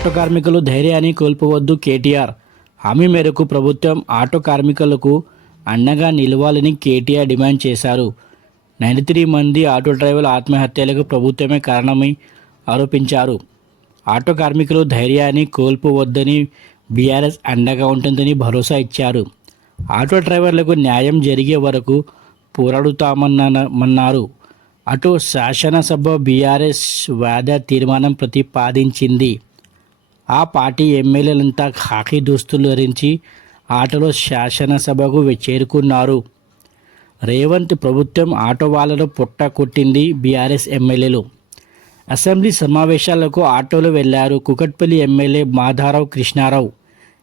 Auto కార్మికులు ధైర్యాన్ని కోల్పోవద్దు. కేటీఆర్ హామీ మేరకు ప్రభుత్వం ఆటో కార్మికులకు అండగా నిలవాలని కేటీఆర్ డిమాండ్ చేశారు. 93 మంది ఆటో డ్రైవర్ల ఆత్మహత్యలకు ప్రభుత్వమే కారణమని ఆరోపించారు. ఆటో కార్మికులు ధైర్యాన్ని కోల్పోవద్దని, బీఆర్ఎస్ అండగా ఉంటుందని భరోసా ఇచ్చారు. ఆటో డ్రైవర్లకు న్యాయం జరిగే వరకు పోరాడుతామన్నారు. అటు శాసనసభ బీఆర్ఎస్ వాదా తీర్మానం ప్రతిపాదించింది. ఆ పార్టీ ఎమ్మెల్యేలంతా ఖాకీ దుస్తులు ధరించి ఆటోలో శాసనసభకు చేరుకున్నారు. రేవంత్ ప్రభుత్వం ఆటో వాళ్లను పొట్ట కొట్టింది. బీఆర్ఎస్ ఎమ్మెల్యేలు అసెంబ్లీ సమావేశాలకు ఆటోలో వెళ్లారు. కుకట్పల్లి ఎమ్మెల్యే మాధారావు కృష్ణారావు,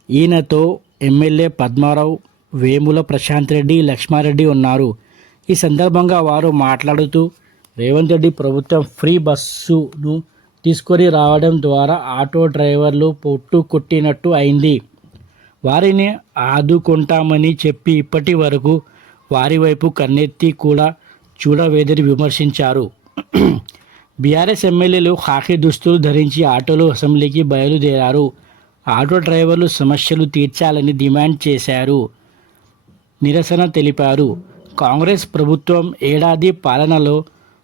ఈయనతో ఎమ్మెల్యే పద్మారావు, వేముల ప్రశాంత్ రెడ్డి, లక్ష్మారెడ్డి ఉన్నారు. ఈ సందర్భంగా వారు మాట్లాడుతూ రేవంత్ రెడ్డి ప్రభుత్వం ఫ్రీ బస్సును తీసుకొని రావడం ద్వారా ఆటో డ్రైవర్లు పొట్టు కొట్టినట్టు అయింది. వారిని ఆదుకుంటామని చెప్పి ఇప్పటి వరకు వారి వైపు కన్నెత్తి కూడా చూడలేదని విమర్శించారు. బీఆర్ఎస్ ఎమ్మెల్యేలు ఖాకీ దుస్తులు ధరించి ఆటోలో అసెంబ్లీకి బయలుదేరారు. ఆటో డ్రైవర్లు సమస్యలు తీర్చాలని డిమాండ్ చేశారు. నిరసన తెలిపారు. కాంగ్రెస్ ప్రభుత్వం ఏడాది పాలనలో